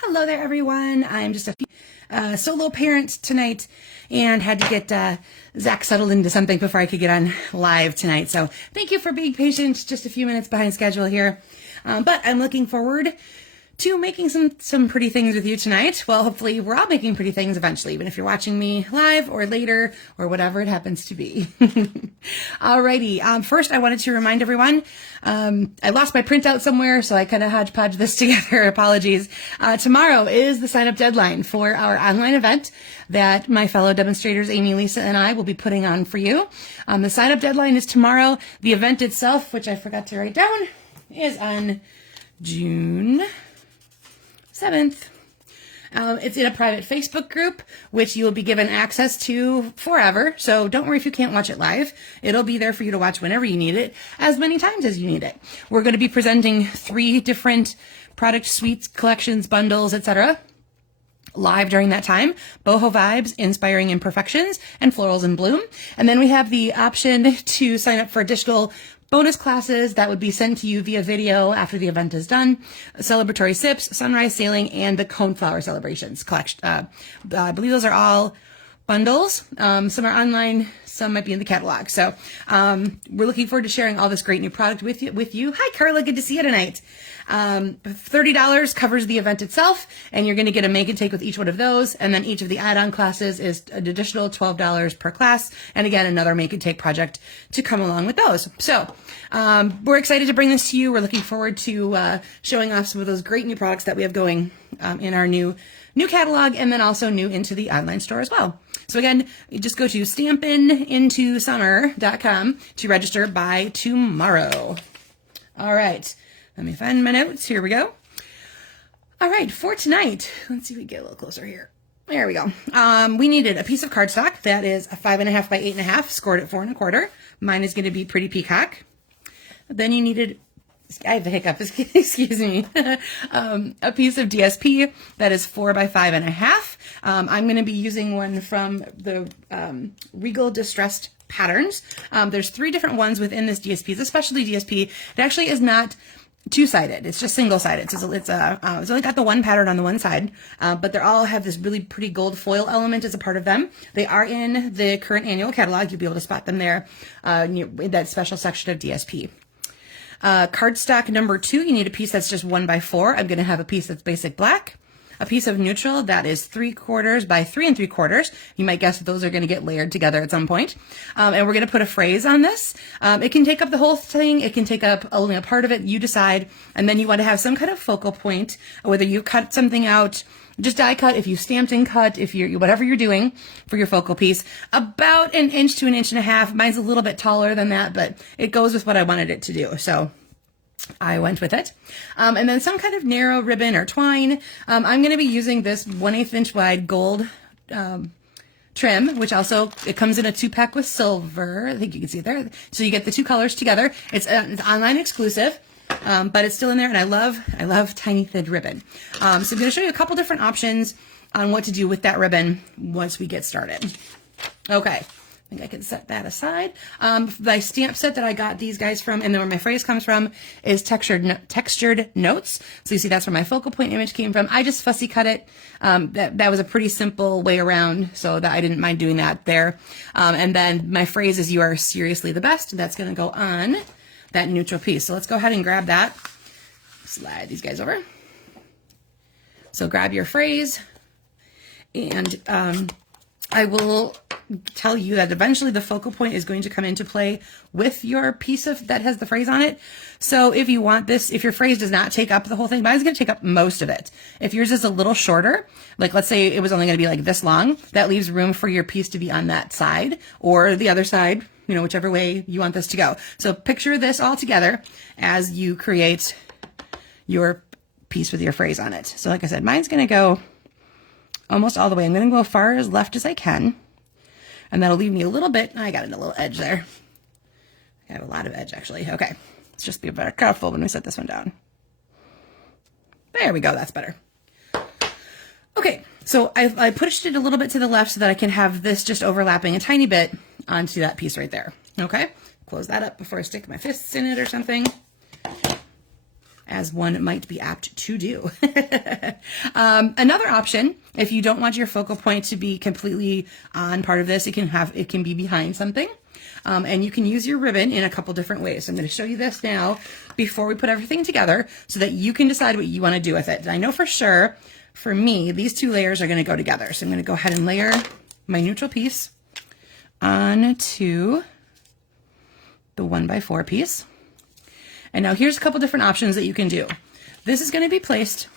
Hello there, everyone. I'm just a solo parent tonight and had to get Zach settled into something before I could get on live tonight. So thank you for being patient. Just a few minutes behind schedule here. But I'm looking forward to making some pretty things with you tonight. Well, hopefully we're all making pretty things eventually, even if you're watching me live or later or whatever it happens to be. Alrighty. First, I wanted to remind everyone, I lost my printout somewhere, so I kind of hodgepodge this together. Apologies. Tomorrow is the sign-up deadline for our online event that my fellow demonstrators, Amy, Lisa, and I will be putting on for you. The sign-up deadline is tomorrow. The event itself, which I forgot to write down, is on June 7th. It's in a private Facebook group, which you will be given access to forever. So don't worry if you can't watch it live. It'll be there for you to watch whenever you need it, as many times as you need it. We're going to be presenting 3 different product suites, collections, bundles, etc. live during that time. Boho Vibes, Inspiring Imperfections, and Florals in Bloom. And then we have the option to sign up for additional bonus classes that would be sent to you via video after the event is done. Celebratory Sips, Sunrise Sailing, and the Coneflower Celebrations collection. I believe those are all bundles. Some are online, some might be in the catalog. So we're looking forward to sharing all this great new product with you. Hi, Carla. Good to see you tonight. $30 covers the event itself, and you're going to get a make and take with each one of those. And then each of the add-on classes is an additional $12 per class. And again, another make and take project to come along with those. So we're excited to bring this to you. We're looking forward to showing off some of those great new products that we have going in our new catalog, and then also new into the online store as well. So again, you just go to stampinintosummer.com to register by tomorrow. All right. Let me find my notes. Here we go. All right, for tonight, let's see if we get a little closer here. There we go. We needed a piece of cardstock that is a 5.5 by 8.5, scored at 4 1/4. Mine is going to be Pretty Peacock. Then you needed, I have a hiccup, excuse me, a piece of DSP that is 4 by 5.5. I'm going to be using one from the Regal Distressed Patterns. There's 3 different ones within this DSP. It's a specialty DSP. It actually is not two-sided. It's just single-sided. So it's only got the one pattern on the one side, but they all have this really pretty gold foil element as a part of them. They are in the current annual catalog. You'll be able to spot them there in that special section of DSP. Cardstock number 2, you need a piece that's just 1 by 4. I'm going to have a piece that's basic black. A piece of neutral that is 3/4 by 3 3/4. You might guess that those are going to get layered together at some point. And we're going to put a phrase on this. It can take up the whole thing. It can take up only a part of it. You decide. And then you want to have some kind of focal point, whether you cut something out, just die cut, if you stamped and cut, if you're, whatever you're doing for your focal piece, about 1 inch to 1.5 inches. Mine's a little bit taller than that, but it goes with what I wanted it to do. So I went with it. And then some kind of narrow ribbon or twine. I'm going to be using this 1/8 inch wide gold trim, which also, it comes in a 2-pack with silver. I think you can see it there. So you get the 2 colors together. It's online exclusive, but it's still in there. And I love tiny thin ribbon. So I'm going to show you a couple different options on what to do with that ribbon once we get started. Okay. I think I can set that aside. My stamp set that I got these guys from, and then where my phrase comes from, is Textured Notes. So you see that's where my focal point image came from. I just fussy cut it. That was a pretty simple way around, so that I didn't mind doing that there. And then my phrase is, "You are seriously the best." And that's going to go on that neutral piece. So let's go ahead and grab that. Slide these guys over. So grab your phrase, and I will tell you that eventually the focal point is going to come into play with your piece of that has the phrase on it. So if you want this, if your phrase does not take up the whole thing, mine's going to take up most of it. If yours is a little shorter, like let's say it was only going to be like this long, that leaves room for your piece to be on that side or the other side, whichever way you want this to go. So picture this all together as you create your piece with your phrase on it. So like I said, mine's going to go almost all the way. I'm going to go as far as left as I can. And that'll leave me a little bit. I got a little edge there. I have a lot of edge, actually. Okay. Let's just be very careful when we set this one down. There we go. That's better. Okay. So I pushed it a little bit to the left so that I can have this just overlapping a tiny bit onto that piece right there. Okay. Close that up before I stick my fists in it or something. as one might be apt to do. Another option, if you don't want your focal point to be completely on part of this, it can be behind something. And you can use your ribbon in a couple different ways. I'm going to show you this now before we put everything together so that you can decide what you want to do with it. And I know for sure, for me, these two layers are going to go together. So I'm going to go ahead and layer my neutral piece onto the 1x4 piece. And now here's a couple different options that you can do. This is going to be placed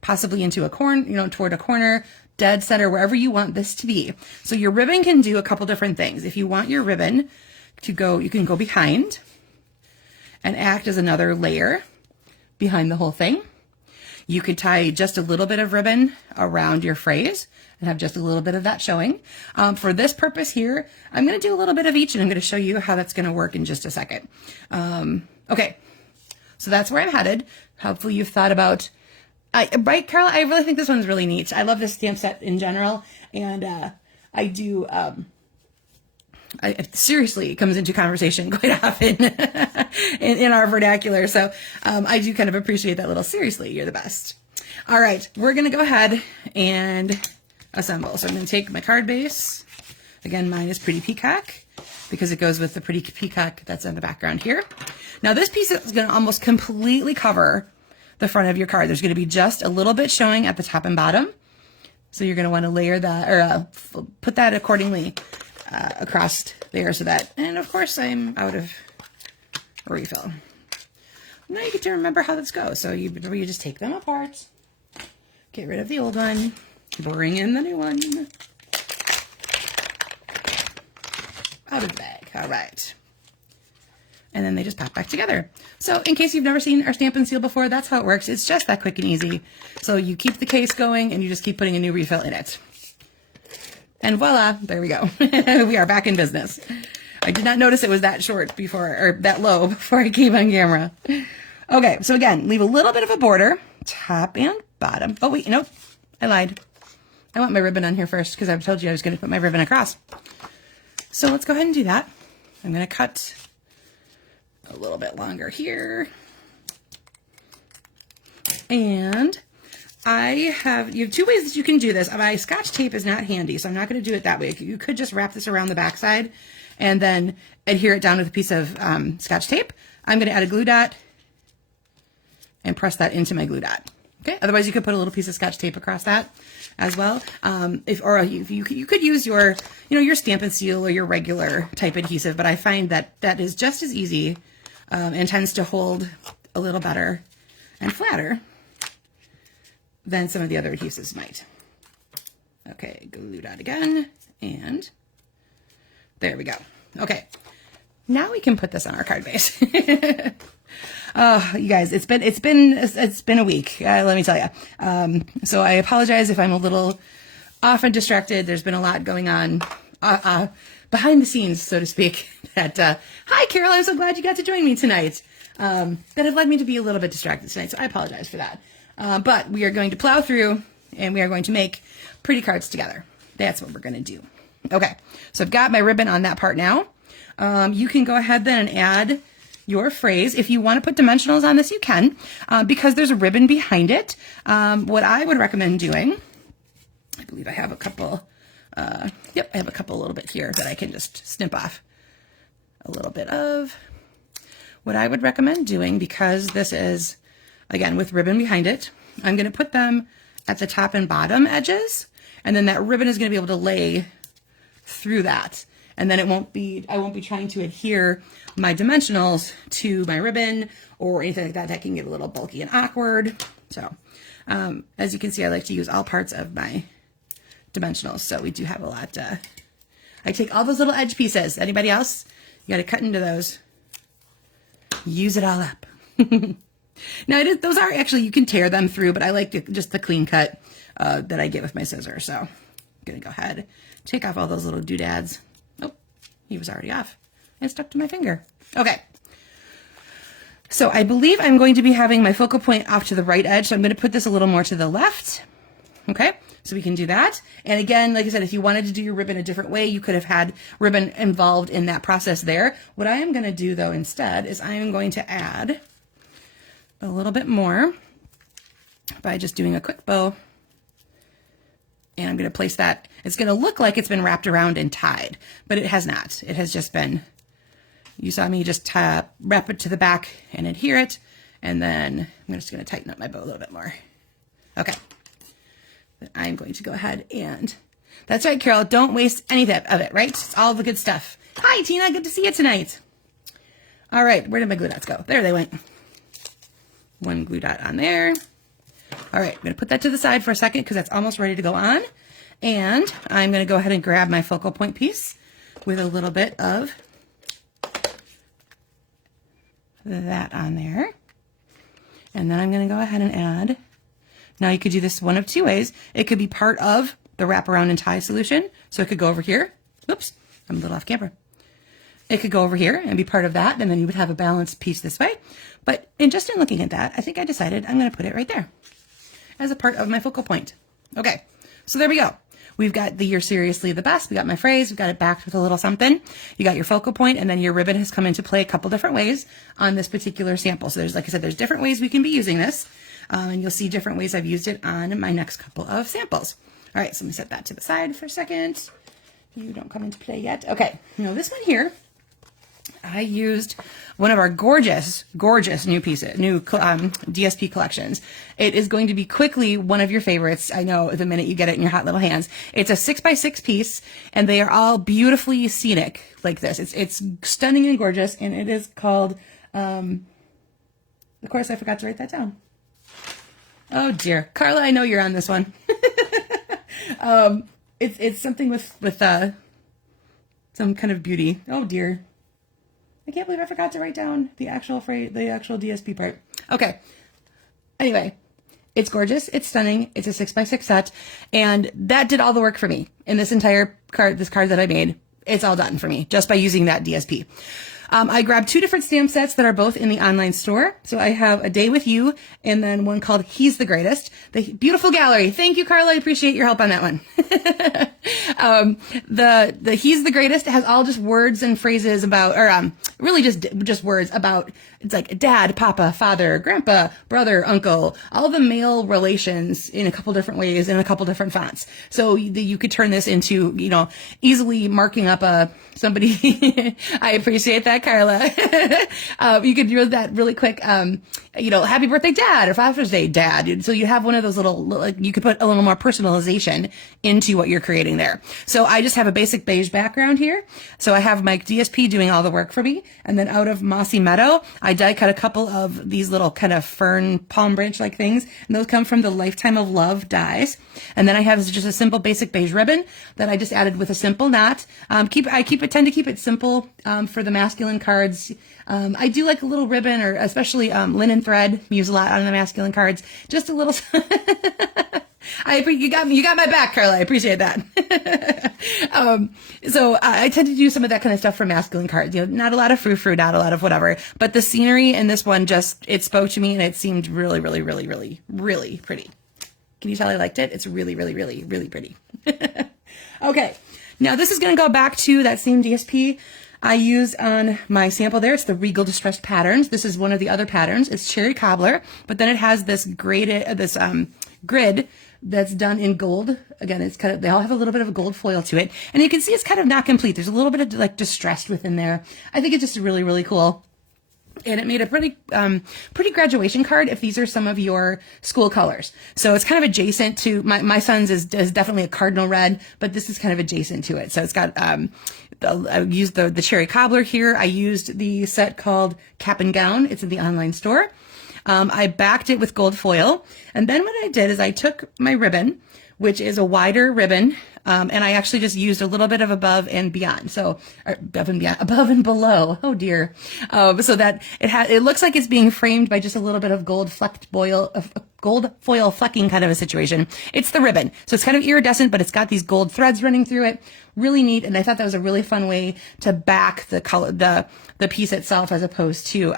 possibly into a corner, toward a corner, dead center, wherever you want this to be. So your ribbon can do a couple different things. If you want your ribbon to go, you can go behind and act as another layer behind the whole thing. You could tie just a little bit of ribbon around your phrase and have just a little bit of that showing. For this purpose here, I'm going to do a little bit of each, and I'm going to show you how that's going to work in just a second. Okay, so that's where I'm headed. Hopefully you've thought about, right, Carla? I really think this one's really neat. I love this stamp set in general, and I do, seriously, it comes into conversation quite often in our vernacular. So I do kind of appreciate that little seriously, you're the best. All right, we're going to go ahead and assemble. So I'm going to take my card base. Again, mine is Pretty Peacock because it goes with the Pretty Peacock that's in the background here. Now this piece is going to almost completely cover the front of your card. There's going to be just a little bit showing at the top and bottom. So you're going to want to layer that, or put that accordingly across there so that, and of course I'm out of refill. Now you get to remember how this goes. So you just take them apart, get rid of the old one, bring in the new one. Out of the bag. All right. And then they just pop back together. So in case you've never seen our Stamp and Seal before, that's how it works. It's just that quick and easy. So you keep the case going and you just keep putting a new refill in it. And voila, there we go. We are back in business. I did not notice it was that short before, or that low before I came on camera. Okay, so again, leave a little bit of a border, top and bottom. Oh wait, nope, I lied. I want my ribbon on here first because I told you I was going to put my ribbon across. So let's go ahead and do that. I'm going to cut a little bit longer here. And you have two ways that you can do this. My Scotch tape is not handy, so I'm not going to do it that way. You could just wrap this around the backside and then adhere it down with a piece of Scotch tape. I'm going to add a glue dot and press that into my glue dot. Okay. Otherwise, you could put a little piece of Scotch tape across that as well. If you could use your, your Stamp and Seal or your regular type adhesive, but I find that that is just as easy and tends to hold a little better and flatter than some of the other adhesives might. Okay, glue dot again, and there we go. Okay, now we can put this on our card base. Oh, you guys, it's been a week. Let me tell you. So I apologize if I'm a little off and distracted. There's been a lot going on behind the scenes, so to speak. Hi, Carol. I'm so glad you got to join me tonight. That have led me to be a little bit distracted tonight, so I apologize for that. But we are going to plow through, and we are going to make pretty cards together. That's what we're going to do. Okay, so I've got my ribbon on that part now. You can go ahead then and add your phrase. If you want to put dimensionals on this, you can, because there's a ribbon behind it. What I would recommend doing, I believe I have a couple, yep, I have a couple a little bit here that I can just snip off a little bit of. What I would recommend doing, because this is, again, with ribbon behind it, I'm going to put them at the top and bottom edges, and then that ribbon is going to be able to lay through that. And then I won't be trying to adhere my dimensionals to my ribbon or anything like that. That can get a little bulky and awkward. So as you can see, I like to use all parts of my dimensionals. So we do have a lot. I take all those little edge pieces. Anybody else? You got to cut into those. Use it all up. Now, those are actually, you can tear them through, but I like just the clean cut that I get with my scissors. So I'm going to go ahead, take off all those little doodads. Oh, he was already off. It stuck to my finger. Okay. So I believe I'm going to be having my focal point off to the right edge. So I'm going to put this a little more to the left. Okay. So we can do that. And again, like I said, if you wanted to do your ribbon a different way, you could have had ribbon involved in that process there. What I am going to do though instead is I am going to add a little bit more by just doing a quick bow. And I'm going to place that. It's going to look like it's been wrapped around and tied, but it has not. It has just been, you saw me just wrap it to the back and adhere it. And then I'm just going to tighten up my bow a little bit more. Okay. Then I'm going to go ahead and, that's right, Carol, don't waste any of it, right? It's all the good stuff. Hi, Tina, good to see you tonight. All right, where did my glue dots go? There they went. One glue dot on there. All right, I'm going to put that to the side for a second because that's almost ready to go on. And I'm going to go ahead and grab my focal point piece with a little bit of that on there. And then I'm going to go ahead and add, now you could do this one of two ways. It could be part of the wraparound and tie solution. So it could go over here. Oops, I'm a little off camera. It could go over here and be part of that, and then you would have a balanced piece this way. But just in looking at that, I think I decided I'm going to put it right there as a part of my focal point. Okay, so there we go. We've got the You're Seriously the Best. We got my phrase. We've got it backed with a little something. You got your focal point, and then your ribbon has come into play a couple different ways on this particular sample. So there's, like I said, there's different ways we can be using this, and you'll see different ways I've used it on my next couple of samples. All right, so let me set that to the side for a second. You don't come into play yet. Okay, now this one here, I used one of our gorgeous new DSP collections. It is going to be quickly one of your favorites. I know the minute you get it in your hot little hands. It's a 6x6 piece, and they are all beautifully scenic like this. It's stunning and gorgeous, and it is called, of course I forgot to write that down. Oh dear. Carla, I know you're on this one. It's something with some kind of beauty. Oh dear. I can't believe I forgot to write down the actual phrase, the actual DSP part. Okay. Anyway, it's gorgeous. It's stunning. It's a 6x6 set. And that did all the work for me in this entire card, this card that I made. It's all done for me just by using that DSP. I grabbed two different stamp sets that are both in the online store. So I have A Day With You and then one called He's the Greatest. The beautiful gallery. Thank you, Carla. I appreciate your help on that one. The He's the Greatest has all just words and phrases about, or really just words about, it's like dad, papa, father, grandpa, brother, uncle, all the male relations in a couple different ways in a couple different fonts. So you could turn this into, easily marking up somebody. I appreciate that, Carla. You could do that really quick. Happy birthday, dad, or Father's Day, dad. So you have one of those little, you could put a little more personalization into what you're creating there. So I just have a basic beige background here. So I have my DSP doing all the work for me. And then out of Mossy Meadow, I die cut a couple of these little kind of fern palm branch like things. And those come from the Lifetime of Love dies. And then I have just a simple basic beige ribbon that I just added with a simple knot. I tend to keep it simple for the masculine cards. I do like a little ribbon, or especially linen thread. We use a lot on the masculine cards. Just a little. You got my back, Carla. I appreciate that. So I tend to do some of that kind of stuff for masculine cards. Not a lot of frou-frou, not a lot of whatever. But the scenery in this one it spoke to me, and it seemed really, really, really, really, really pretty. Can you tell I liked it? It's really, really, really, really pretty. Okay. Now this is going to go back to that same DSP I used on my sample there. It's the Regal Distressed Patterns. This is one of the other patterns. It's Cherry Cobbler, but then it has this grid that's done in gold. Again, it's they all have a little bit of a gold foil to it. And you can see it's kind of not complete. There's a little bit of distressed within there. I think it's just really, really cool. And it made a pretty graduation card if these are some of your school colors. So it's kind of adjacent to, my son's is definitely a cardinal red, but this is kind of adjacent to it. So it's got, I used the Cherry Cobbler here. I used the set called Cap and Gown. It's in the online store. I backed it with gold foil. And then what I did is I took my ribbon, which is a wider ribbon, and I actually just used a little bit of above and beyond. So, above and below. Oh dear. So that it looks like it's being framed by just a little bit of gold foil flecking kind of a situation. It's the ribbon. So it's kind of iridescent, but it's got these gold threads running through it. Really neat. And I thought that was a really fun way to back the color, the piece itself, as opposed to,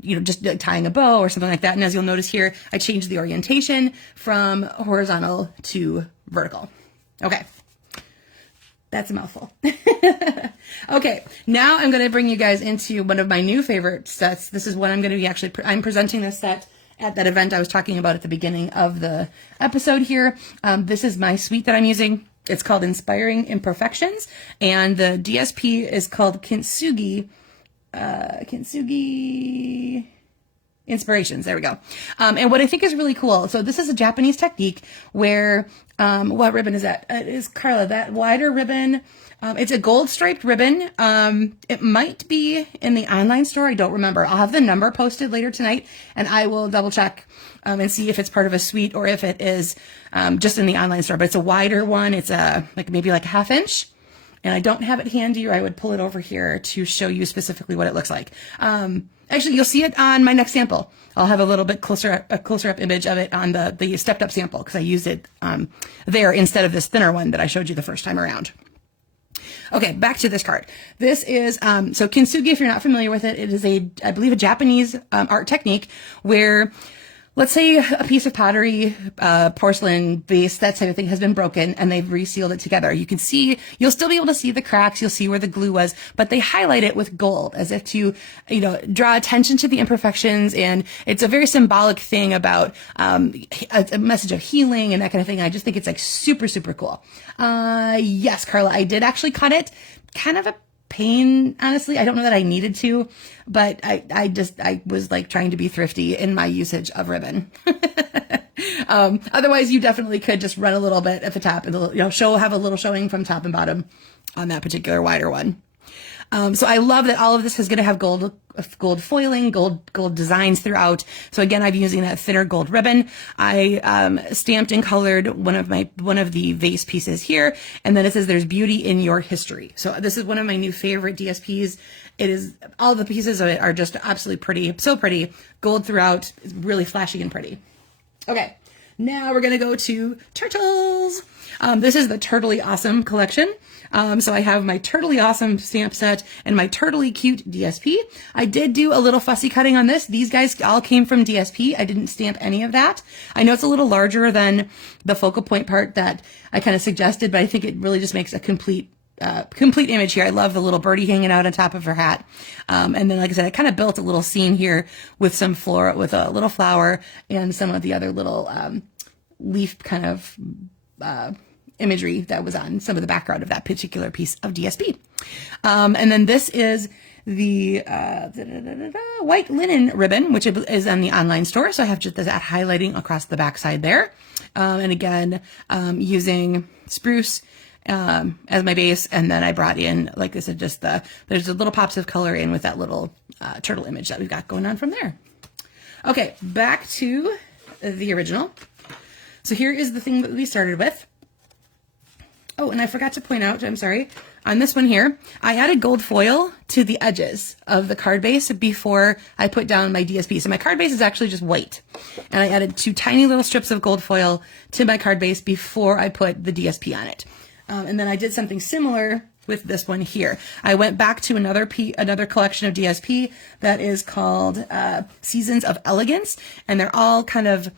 just tying a bow or something like that. And as you'll notice here, I changed the orientation from horizontal to vertical. Okay. That's a mouthful. Okay, now I'm going to bring you guys into one of my new favorite sets. This is what I'm going to be I'm presenting this set at that event I was talking about at the beginning of the episode here. This is my suite that I'm using. It's called Inspiring Imperfections, and the DSP is called Kintsugi Inspirations. There we go. And what I think is really cool, so this is a Japanese technique where, what ribbon is that? It is, Carla, that wider ribbon. It's a gold striped ribbon. It might be in the online store. I don't remember. I'll have the number posted later tonight, and I will double check and see if it's part of a suite or if it is just in the online store. But it's a wider one. It's maybe like a 1/2 inch. And I don't have it handy, or I would pull it over here to show you specifically what it looks like. Actually, you'll see it on my next sample. I'll have a little bit closer up image of it on the stepped up sample, because I used it there instead of this thinner one that I showed you the first time around. Okay, back to this card. This is, so kintsugi, if you're not familiar with it, it is I believe a Japanese art technique where, let's say a piece of pottery, porcelain vase, that type of thing has been broken and they've resealed it together. You'll still be able to see the cracks. You'll see where the glue was, but they highlight it with gold as if to, draw attention to the imperfections. And it's a very symbolic thing about, a message of healing and that kind of thing. I just think it's like super, super cool. Yes, Carla, I did actually cut it. Kind of a pain, honestly. I don't know that I needed to, but I was like trying to be thrifty in my usage of ribbon. Otherwise you definitely could just run a little bit at the top and have a little showing from top and bottom on that particular wider one. So I love that all of this is going to have gold foiling, gold designs throughout. So again, I'm using that thinner gold ribbon. I stamped and colored one of the vase pieces here, and then it says "There's beauty in your history." So this is one of my new favorite DSPs. It is, all the pieces of it are just absolutely pretty, so pretty, gold throughout. It's really flashy and pretty. Okay, now we're gonna go to turtles. This is the Turtly Awesome collection. So I have my Turtly Awesome stamp set and my Turtly Cute DSP. I did do a little fussy cutting on this. These guys all came from DSP. I didn't stamp any of that. I know it's a little larger than the focal point part that I kind of suggested, but I think it really just makes a complete image here. I love the little birdie hanging out on top of her hat. And then, like I said, I kind of built a little scene here with some flora, with a little flower and some of the other little, leaf kind of, imagery that was on some of the background of that particular piece of DSP. And then this is the white linen ribbon, which is on the online store. So I have just that highlighting across the backside there. And again, using spruce as my base. And then I brought in, like I said, there's the little pops of color in with that little turtle image that we've got going on from there. Okay, back to the original. So here is the thing that we started with. Oh, and I forgot to point out, I'm sorry, on this one here, I added gold foil to the edges of the card base before I put down my DSP. So my card base is actually just white. And I added 2 tiny little strips of gold foil to my card base before I put the DSP on it. And then I did something similar with this one here. I went back to another collection of DSP that is called Seasons of Elegance. And they're all kind of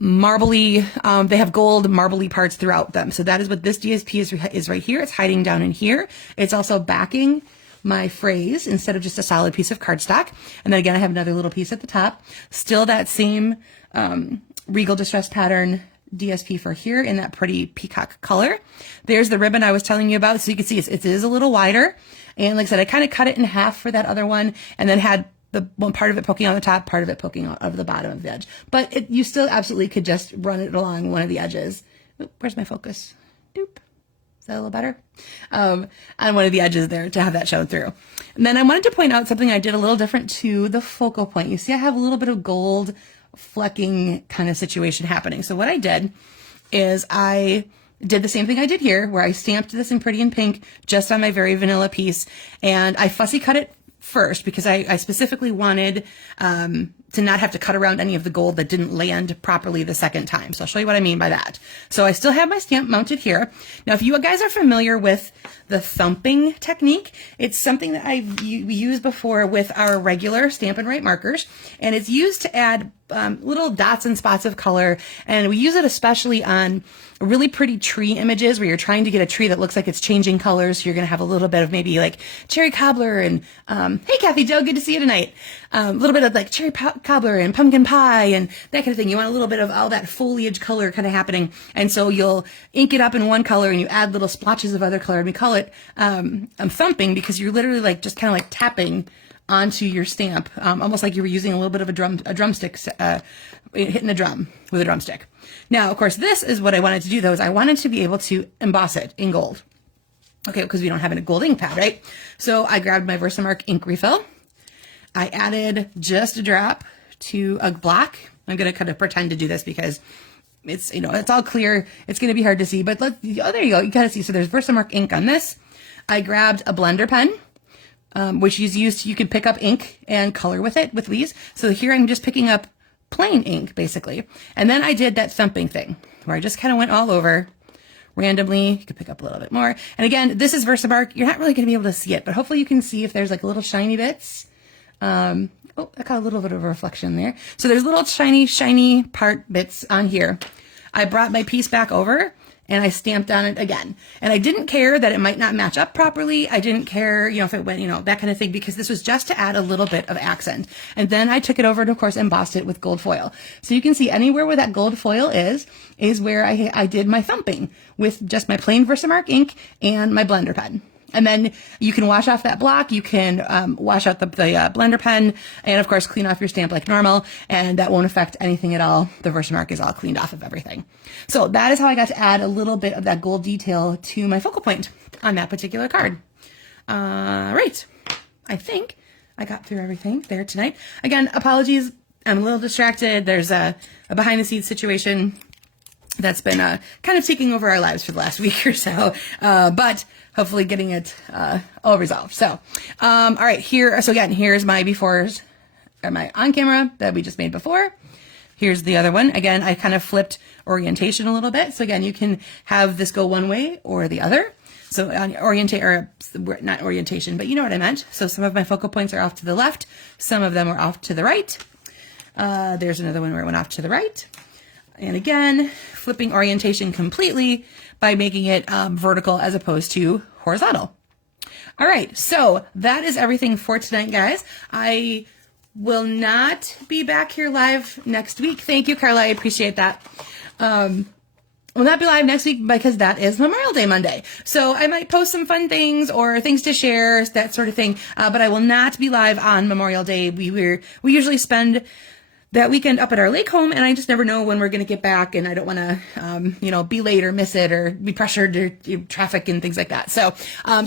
marbly, they have gold marbly parts throughout them. So that is what this DSP is right here. It's hiding down in here. It's also backing my phrase instead of just a solid piece of cardstock. And then again, I have another little piece at the top. Still that same Regal Distress pattern DSP for here in that pretty peacock color. There's the ribbon I was telling you about. So you can see it is a little wider. And like I said, I kind of cut it in half for that other one and then had the one part of it poking on the top, part of it poking out of the bottom of the edge. But you still absolutely could just run it along one of the edges. Oop, where's my focus? Doop. Is that a little better? On one of the edges there to have that shown through. And then I wanted to point out something I did a little different to the focal point. You see I have a little bit of gold flecking kind of situation happening. So what I did is I did the same thing I did here, where I stamped this in pretty in pink just on my very vanilla piece. And I fussy cut it first because I specifically wanted to not have to cut around any of the gold that didn't land properly the second time. So I'll show you what I mean by that. So I still have my stamp mounted here. Now, if you guys are familiar with the thumping technique, it's something that I've used before with our regular Stampin' Write markers, and it's used to add little dots and spots of color, and we use it especially on really pretty tree images where you're trying to get a tree that looks like it's changing colors. So you're going to have a little bit of maybe like cherry cobbler and, hey, Kathy Joe, good to see you tonight. A little bit of like cherry cobbler and pumpkin pie and that kind of thing. You want a little bit of all that foliage color kind of happening. And so you'll ink it up in one color and you add little splotches of other color. And we call it, thumping, because you're literally like just kind of like tapping onto your stamp, almost like you were using a little bit of a drumstick, hitting the drum with a drumstick. Now, of course, this is what I wanted to do, though, is I wanted to be able to emboss it in gold. Okay, because we don't have a gold ink pad, right? So I grabbed my Versamark ink refill. I added just a drop to a block. I'm going to kind of pretend to do this because it's, it's all clear. It's going to be hard to see, but there you go. You kind of see. So there's Versamark ink on this. I grabbed a blender pen, which is used, you can pick up ink and color with it with these. So here I'm just picking up plain ink, basically. And then I did that thumping thing where I just kind of went all over randomly. You could pick up a little bit more. And again, this is Versamark. You're not really going to be able to see it, but hopefully you can see if there's like little shiny bits. Oh, I got a little bit of a reflection there. So there's little shiny part bits on here. I brought my piece back over and I stamped on it again. And I didn't care that it might not match up properly. I didn't care, if it went, that kind of thing, because this was just to add a little bit of accent. And then I took it over and, of course, embossed it with gold foil. So you can see anywhere where that gold foil is where I did my thumping with just my plain Versamark ink and my blender pen. And then you can wash off that block. You can wash out the blender pen and, of course, clean off your stamp like normal. And that won't affect anything at all. The Versamark is all cleaned off of everything. So that is how I got to add a little bit of that gold detail to my focal point on that particular card. Right. I think I got through everything there tonight. Again, apologies. I'm a little distracted. There's a behind the scenes situation that's been kind of taking over our lives for the last week or so, but hopefully getting it all resolved. So, all right, here. So again, here's my befores, or my on camera that we just made before. Here's the other one. Again, I kind of flipped orientation a little bit. So again, you can have this go one way or the other. So on not orientation, but you know what I meant. So some of my focal points are off to the left. Some of them are off to the right. There's another one where it went off to the right. And again, flipping orientation completely by making it vertical as opposed to horizontal. All right, so that is everything for tonight, guys. I will not be back here live next week. Thank you, Carla. I appreciate that. Will not be live next week because that is Memorial Day Monday. So I might post some fun things or things to share, that sort of thing. But I will not be live on Memorial Day. We usually spend that weekend up at our lake home, and I just never know when we're going to get back, and I don't want to, be late or miss it or be pressured to traffic and things like that. So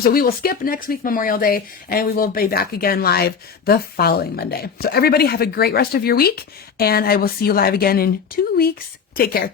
we will skip next week, Memorial Day, and we will be back again live the following Monday. So everybody have a great rest of your week, and I will see you live again in 2 weeks. Take care.